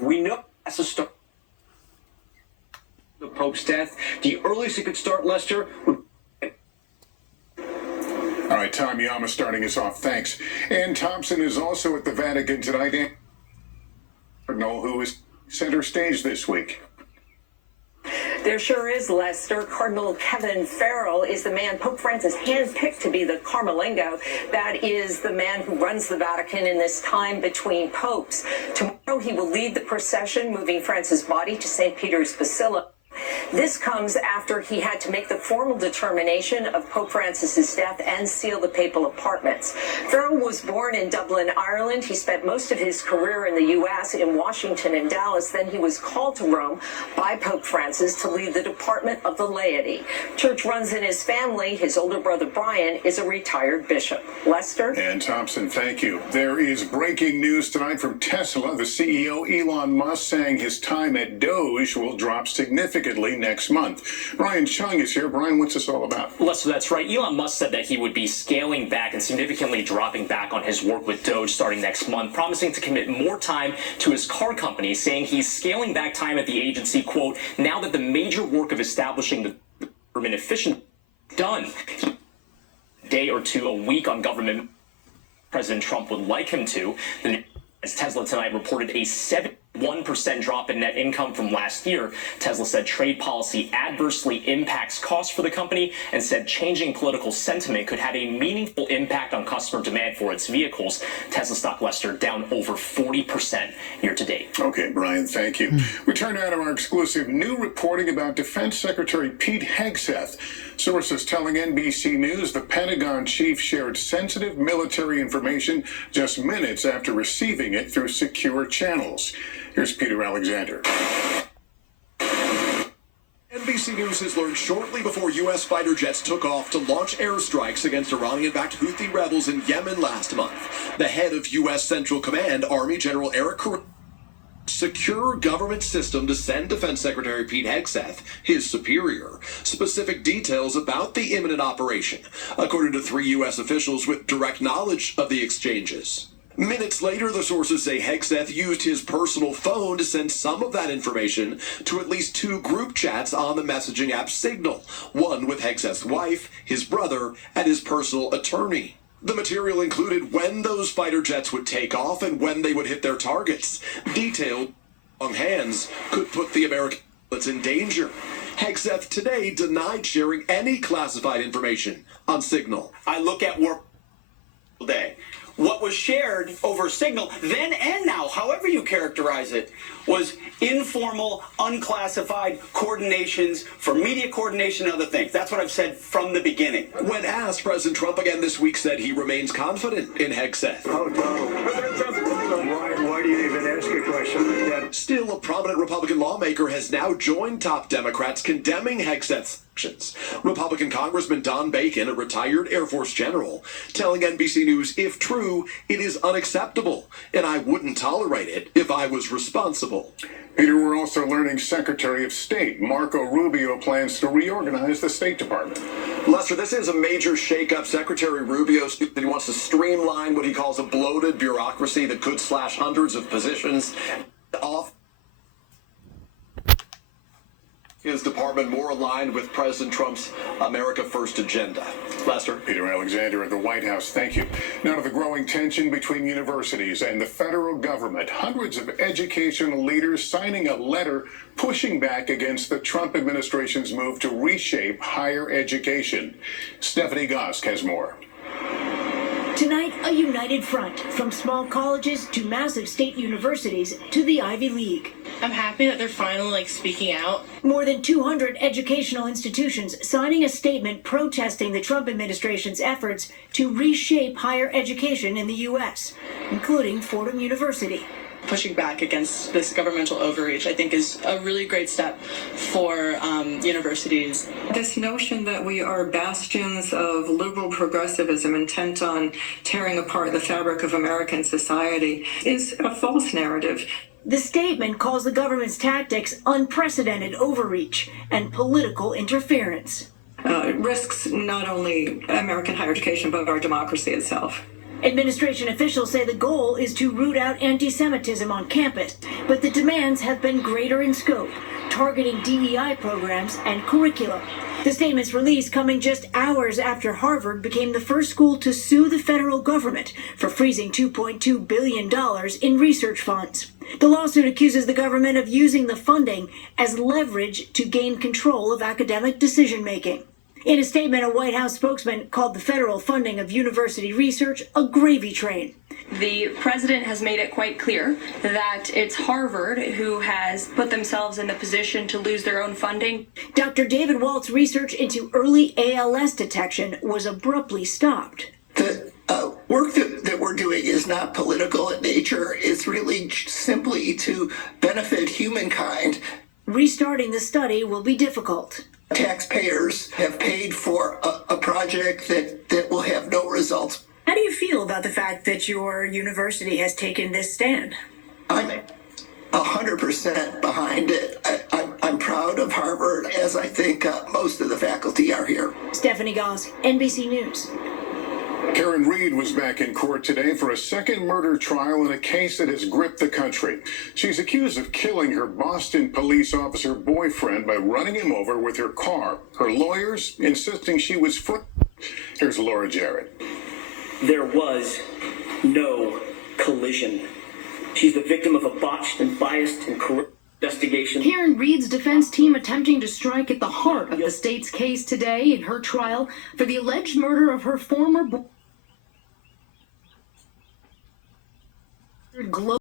We know that's a start. The Pope's death, the earliest it could start, Lester, would. All right, Tom Yama starting us off. Thanks. Ann Thompson is also at the Vatican tonight. Cardinal, who is center stage this week. There sure is, Lester. Cardinal Kevin Farrell is the man Pope Francis handpicked to be the Carmelengo. That is the man who runs the Vatican in this time between popes. Tomorrow he will lead the procession, moving Francis' body to St. Peter's Basilica. This comes after he had to make the formal determination of Pope Francis' death and seal the papal apartments. Farrell was born in Dublin, Ireland. He spent most of his career in the U.S., in Washington and Dallas. Then he was called to Rome by Pope Francis to lead the Department of the Laity. Church runs in his family. His older brother, Brian, is a retired bishop. Lester? And Thompson, thank you. There is breaking news tonight from Tesla. The CEO, Elon Musk, saying his time at Doge will drop significantly next month. Brian Chung is here. Brian, what's this all about? Lester, that's right. Elon Musk said that he would be scaling back and significantly dropping back on his work with Doge starting next month, promising to commit more time to his car company, saying he's scaling back time at the agency, quote, now that the major work of establishing the government efficient done. A day or two a week on government, President Trump would like him to. As Tesla tonight reported a 71% drop in net income from last year. Tesla said trade policy adversely impacts costs for the company and said changing political sentiment could have a meaningful impact on customer demand for its vehicles. Tesla stock, Lester, down over 40% year to date. Okay, Brian, thank you. We turn now to our exclusive new reporting about Defense Secretary Pete Hgseth. Sources telling NBC News the Pentagon chief shared sensitive military information just minutes after receiving it through secure channels. Here's Peter Alexander. NBC News has learned shortly before U.S. fighter jets took off to launch airstrikes against Iranian-backed Houthi rebels in Yemen last month. The head of U.S. Central Command, Army General Eric secure government system to send Defense Secretary Pete Hgseth, his superior, specific details about the imminent operation, according to 3 U.S. officials with direct knowledge of the exchanges. Minutes later, the sources say Hgseth used his personal phone to send some of that information to at least 2 group chats on the messaging app Signal, one with Hgseth's wife, his brother, and his personal attorney. The material included when those fighter jets would take off and when they would hit their targets. Detailed on hands could put the American pilots in danger. Hgseth today denied sharing any classified information on Signal. I look at work today. What was shared over Signal, then and now, however you characterize it, was informal, unclassified coordinations for media coordination and other things. That's what I've said from the beginning. When asked, President Trump again this week said he remains confident in Hgseth. Oh, no. Why do you even ask a question like that? Still, a prominent Republican lawmaker has now joined top Democrats condemning Hgseth's actions. Republican Congressman Don Bacon, a retired Air Force general, telling NBC News, if true, it is unacceptable, and I wouldn't tolerate it if I was responsible. Peter, we're also learning Secretary of State Marco Rubio plans to reorganize the State Department. Lester, this is a major shakeup. Secretary Rubio said he wants to streamline what he calls a bloated bureaucracy that could slash hundreds of positions off his department more aligned with President Trump's America First agenda. Lester? Peter Alexander at the White House, thank you. Now to the growing tension between universities and the federal government. Hundreds of educational leaders signing a letter pushing back against the Trump administration's move to reshape higher education. Stephanie Gosk has more. Tonight, a united front, from small colleges to massive state universities to the Ivy League. I'm happy that they're finally speaking out. More than 200 educational institutions signing a statement protesting the Trump administration's efforts to reshape higher education in the U.S., including Fordham University. Pushing back against this governmental overreach, I think, is a really great step for universities. This notion that we are bastions of liberal progressivism intent on tearing apart the fabric of American society is a false narrative. The statement calls the government's tactics unprecedented overreach and political interference. Risks not only American higher education, but our democracy itself. Administration officials say the goal is to root out anti-Semitism on campus, but the demands have been greater in scope, targeting DEI programs and curricula. The statement's release coming just hours after Harvard became the first school to sue the federal government for freezing $2.2 billion in research funds. The lawsuit accuses the government of using the funding as leverage to gain control of academic decision-making. In a statement, a White House spokesman called the federal funding of university research a gravy train. The president has made it quite clear that it's Harvard who has put themselves in the position to lose their own funding. Dr. David Walt's research into early ALS detection was abruptly stopped. The work that we're doing is not political in nature. It's really simply to benefit humankind. Restarting the study will be difficult. Taxpayers have paid for a project that will have no results. How do you feel about the fact that your university has taken this stand? I'm 100% behind it. I'm proud of Harvard, as I think most of the faculty are here. Stephanie Goss, NBC News. Karen Reed was back in court today for a second murder trial in a case that has gripped the country. She's accused of killing her Boston police officer boyfriend by running him over with her car. Her lawyers insisting she was framed. Here's Laura Jarrett. There was no collision. She's the victim of a botched and biased and corrupt investigation. Karen Reed's defense team attempting to strike at the heart of the state's case today in her trial for the alleged murder of her former